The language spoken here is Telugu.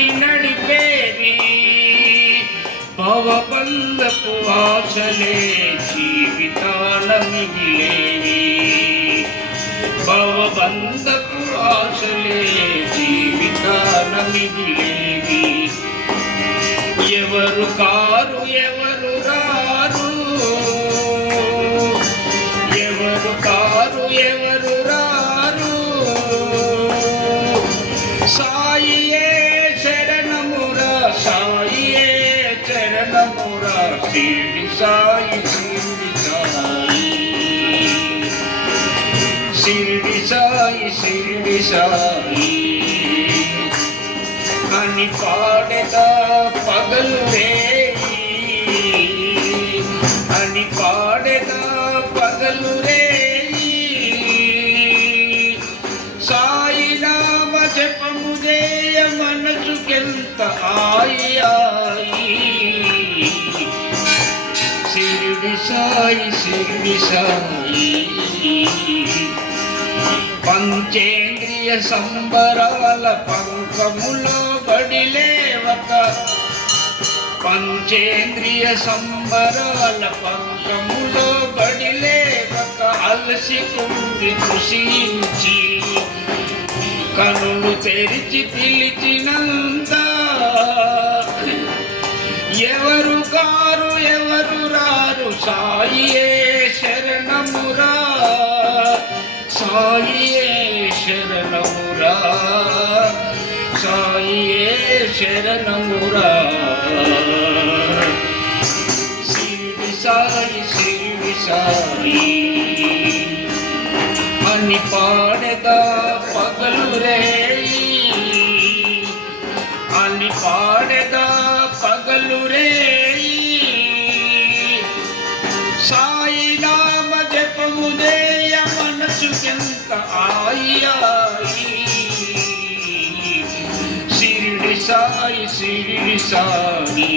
బండి నడిపేవి భవబంధపు ఆశలే జీవితాల మిగిలేవి భవబంధపు ఆశలే జీవితాల మిగిలేవి ఎవరు కారు ఎవరు రారు ఎవరు కారు ఎవరు రారు సాయియే శరణమురా సాయియే చరణమురా శిరిడి సాయి శిరిడి సాయి శిరిడి సాయి శిరిడి సాయి అని పాడెదా పగలు రేయి అని పాడెదా పగలు రేయి సాయి నామ జపము చేయ మనసుకెంత ఆయి ఆయి శిరిడి సాయి శిరిడి సాయి పంచేంద్రియ సంబరాల పంకములో బడిలేవక పంచేంద్రియ సంబరాల పంకములో బడిలేవక అలసి కుండి కృషించి కనులు తెరిచి పిలిచినంత ఎవరు కారు ఎవరు రారు సాయియే శరణమురా సాయియే శరణమురా సాయియే శరణమురా శిరిడి సాయి శిరిడి సాయి అని పాడెదా పగలు రేయి అని పాడెదా పగలు రేయి సాయి నామ జపము దేయ మనసుకెంత ఆయి ఆయి శిరిడి సాయి శిరిడి సాయి